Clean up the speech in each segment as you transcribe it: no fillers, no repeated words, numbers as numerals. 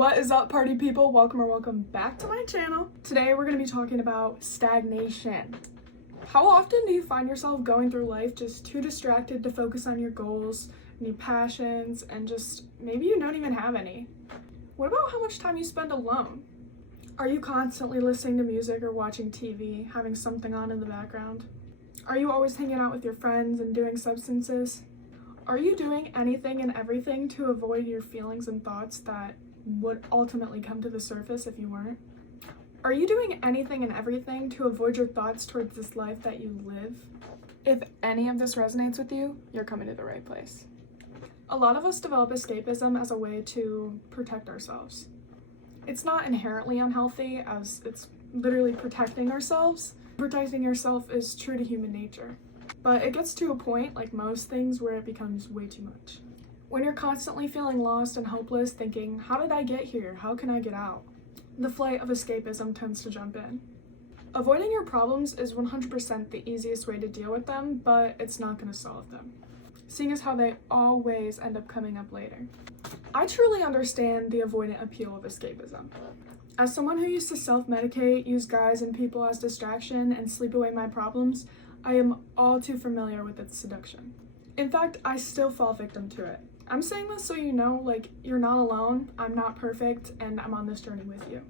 What is up, party people? Welcome back to my channel. Today we're going to be talking about stagnation. How often do you find yourself going through life just too distracted to focus on your goals, any passions, and just maybe you don't even have any? What about how much time you spend alone? Are you constantly listening to music or watching TV, having something on in the background? Are you always hanging out with your friends and doing substances? Are you doing anything and everything to avoid your feelings and thoughts that would ultimately come to the surface if you weren't? Are you doing anything and everything to avoid your thoughts towards this life that you live? If any of this resonates with you, you're coming to the right place. A lot of us develop escapism as a way to protect ourselves. It's not inherently unhealthy, as it's literally protecting ourselves. Protecting yourself is true to human nature. But it gets to a point, like most things, where it becomes way too much. When you're constantly feeling lost and hopeless, thinking, how did I get here? How can I get out? The flight of escapism tends to jump in. Avoiding your problems is 100% the easiest way to deal with them, but it's not going to solve them, seeing as how they always end up coming up later. I truly understand the avoidant appeal of escapism. As someone who used to self-medicate, use guys and people as distraction, and sleep away my problems, I am all too familiar with its seduction. In fact, I still fall victim to it. I'm saying this so you know, like, you're not alone, I'm not perfect, and I'm on this journey with you.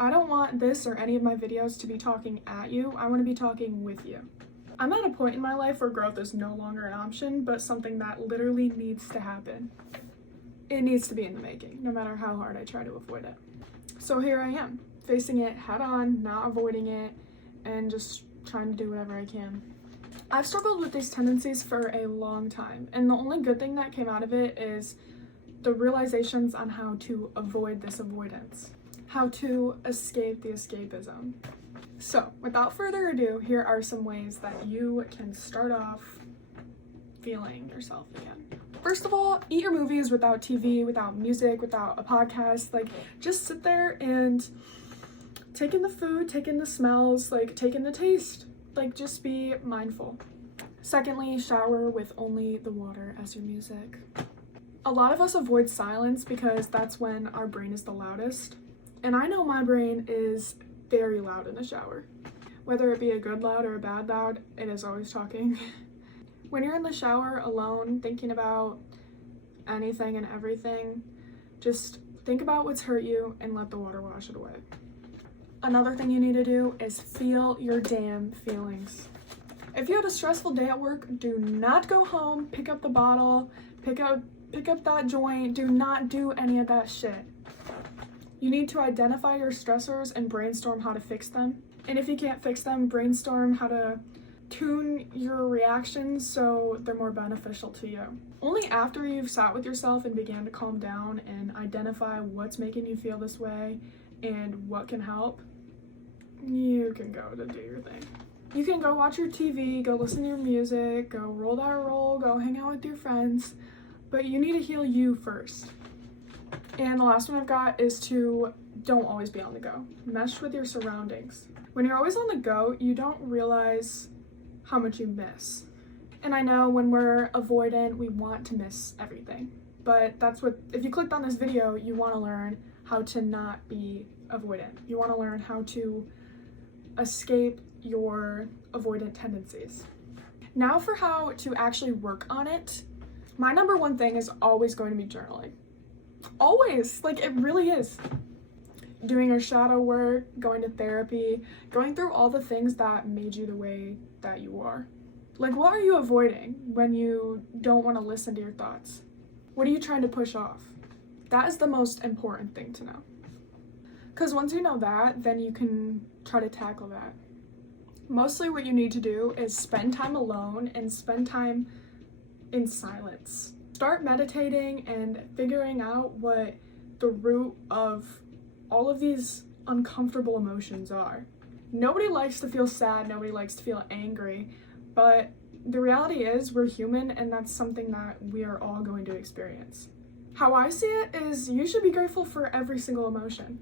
I don't want this or any of my videos to be talking at you, I want to be talking with you. I'm at a point in my life where growth is no longer an option, but something that literally needs to happen. It needs to be in the making, no matter how hard I try to avoid it. So here I am, facing it head on, not avoiding it, and just trying to do whatever I can. I've struggled with these tendencies for a long time, and the only good thing that came out of it is the realizations on how to avoid this avoidance, how to escape the escapism. So, without further ado, here are some ways that you can start off feeling yourself again. First of all, eat your movies without TV, without music, without a podcast. Like, just sit there and take in the food, take in the smells, like, take in the taste. Like, just be mindful. Secondly, shower with only the water as your music. A lot of us avoid silence because that's when our brain is the loudest. And I know my brain is very loud in the shower. Whether it be a good loud or a bad loud, it is always talking. When you're in the shower alone, thinking about anything and everything, just think about what's hurt you and let the water wash it away. Another thing you need to do is feel your damn feelings. If you had a stressful day at work, do not go home, pick up the bottle, pick up that joint, do not do any of that shit. You need to identify your stressors and brainstorm how to fix them. And if you can't fix them, brainstorm how to tune your reactions so they're more beneficial to you. Only after you've sat with yourself and began to calm down and identify what's making you feel this way and what can help, you can go to do your thing. You can go watch your TV, go listen to your music, go roll that roll, go hang out with your friends, but you need to heal you first. And the last one I've got is to don't always be on the go. Mesh with your surroundings. When you're always on the go, you don't realize how much you miss. And I know when we're avoidant, we want to miss everything. But that's what, if you clicked on this video, you want to learn how to not be avoidant. You want to learn how to escape your avoidant tendencies. Now for how to actually work on it. My number one thing is always going to be journaling. Always, like, it really is. Doing your shadow work, going to therapy, going through all the things that made you the way that you are. Like, what are you avoiding when you don't want to listen to your thoughts? What are you trying to push off? That is the most important thing to know. Because once you know that, then you can try to tackle that. Mostly what you need to do is spend time alone and spend time in silence. Start meditating and figuring out what the root of all of these uncomfortable emotions are. Nobody likes to feel sad, nobody likes to feel angry, but the reality is we're human and that's something that we are all going to experience. How I see it is you should be grateful for every single emotion.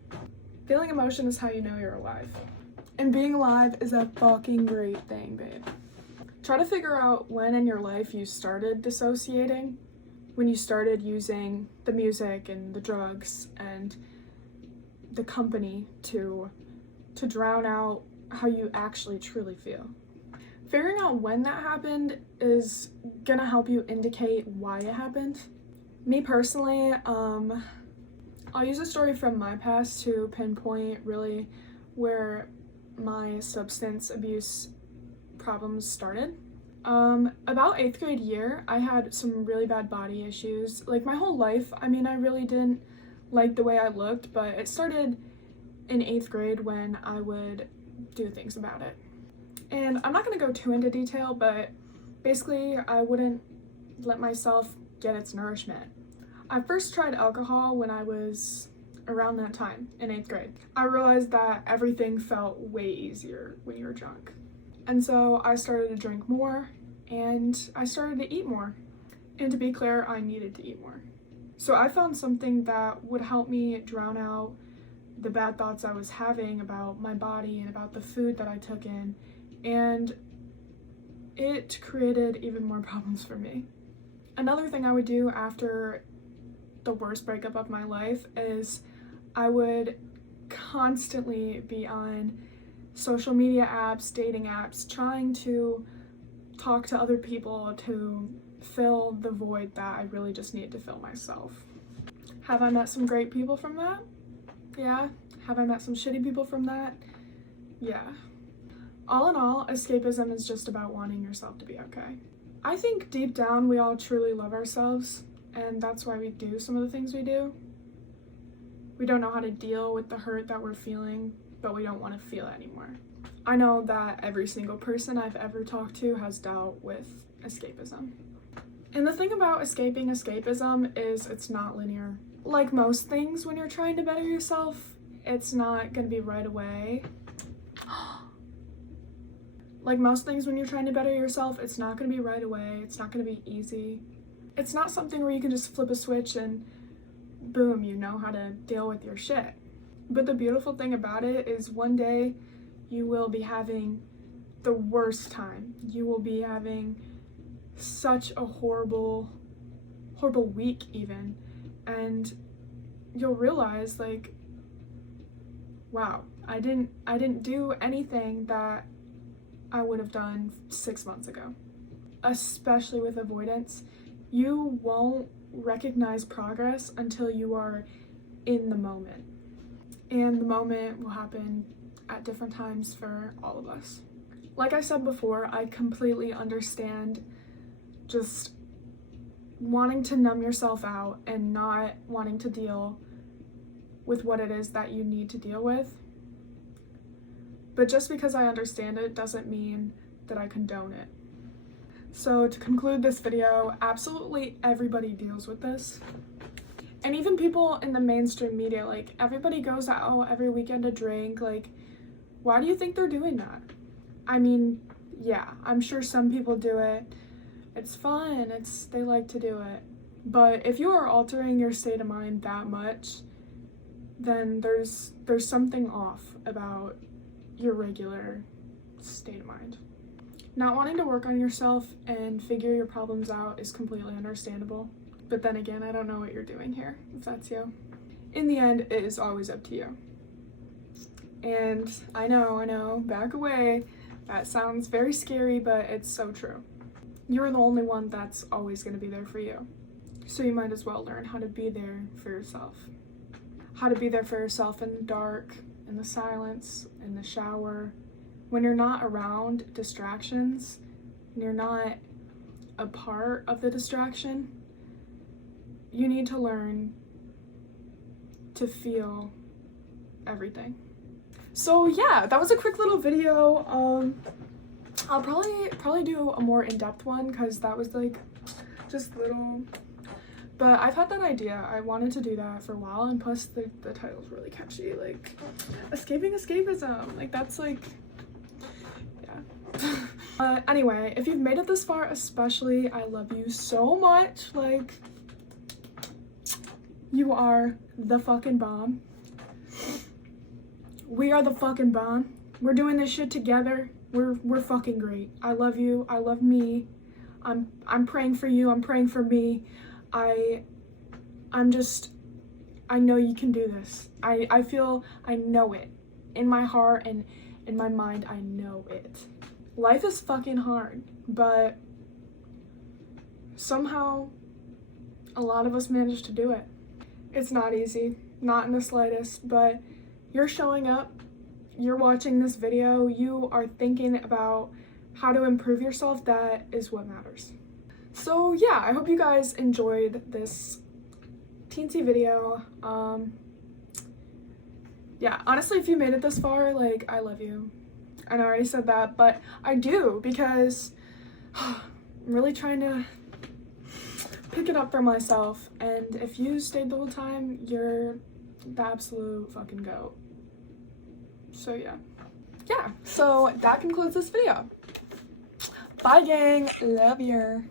Feeling emotion is how you know you're alive. And being alive is a fucking great thing, babe. Try to figure out when in your life you started dissociating when you started using the music and the drugs and the company to drown out how you actually truly feel. Figuring out when that happened is gonna help you indicate why it happened. Me personally, I'll use a story from my past to pinpoint really where my substance abuse problems started. About 8th grade year, I had some really bad body issues. Like my whole life, I mean, I really didn't like the way I looked, but it started in 8th grade when I would do things about it. And I'm not gonna go too into detail, but basically I wouldn't let myself get its nourishment. I first tried alcohol when I was around that time in 8th grade. I realized that everything felt way easier when you were drunk. And so I started to drink more and I started to eat more. And to be clear, I needed to eat more. So I found something that would help me drown out the bad thoughts I was having about my body and about the food that I took in, and it created even more problems for me. Another thing I would do after the worst breakup of my life is I would constantly be on social media apps, dating apps, trying to talk to other people to fill the void that I really just need to fill myself. Have I met some great people from that? Yeah. Have I met some shitty people from that? Yeah. All in all, escapism is just about wanting yourself to be okay. I think deep down we all truly love ourselves, and that's why we do some of the things we do. We don't know how to deal with the hurt that we're feeling, but we don't want to feel it anymore. I know that every single person I've ever talked to has dealt with escapism. And the thing about escaping escapism is it's not linear. Like most things, when you're trying to better yourself, it's not gonna be right away. Like most things when you're trying to better yourself, it's not gonna be right away. It's not gonna be easy. It's not something where you can just flip a switch and boom, you know how to deal with your shit. But the beautiful thing about it is one day you will be having the worst time. You will be having such a horrible week even, and you'll realize like, wow, I didn't do anything that I would have done 6 months ago. Especially with avoidance, you won't recognize progress until you are in the moment, and the moment will happen at different times for all of us. Like I said before, I completely understand just wanting to numb yourself out and not wanting to deal with what it is that you need to deal with. But just because I understand it doesn't mean that I condone it. So to conclude this video, absolutely everybody deals with this. And even people in the mainstream media, like everybody goes out every weekend to drink. Like, why do you think they're doing that? I mean, yeah, I'm sure some people do it. It's fun, they like to do it. But if you are altering your state of mind that much, then there's something off about your regular state of mind. Not wanting to work on yourself and figure your problems out is completely understandable. But then again, I don't know what you're doing here, if that's you. In the end, it is always up to you. And I know, back away. That sounds very scary, but it's so true. You're the only one that's always going to be there for you. So you might as well learn how to be there for yourself. How to be there for yourself in the dark, in the silence, in the shower. When you're not around distractions, and you're not a part of the distraction, you need to learn to feel everything. So yeah, that was a quick little video. I'll probably do a more in-depth one because that was like just little, but I've had that idea. I wanted to do that for a while, and plus the title's really catchy, like escaping escapism. Like that's like, yeah. Anyway, if you've made it this far, especially, I love you so much. Like, you are the fucking bomb. We are the fucking bomb. We're doing this shit together. We're fucking great. I love you. I love me. I'm praying for you. I'm praying for me. I know you can do this. I feel, I know it. In my heart and in my mind, I know it. Life is fucking hard, but somehow a lot of us manage to do it. It's not easy, not in the slightest, but you're showing up, you're watching this video, you are thinking about how to improve yourself. That is what matters. So yeah, I hope you guys enjoyed this teensy video. Yeah, honestly, if you made it this far, like, I love you. I know I already said that, but I do, because I'm really trying to pick it up for myself, and if you stayed the whole time, you're the absolute fucking goat. So yeah, so that concludes this video. Bye gang, love you.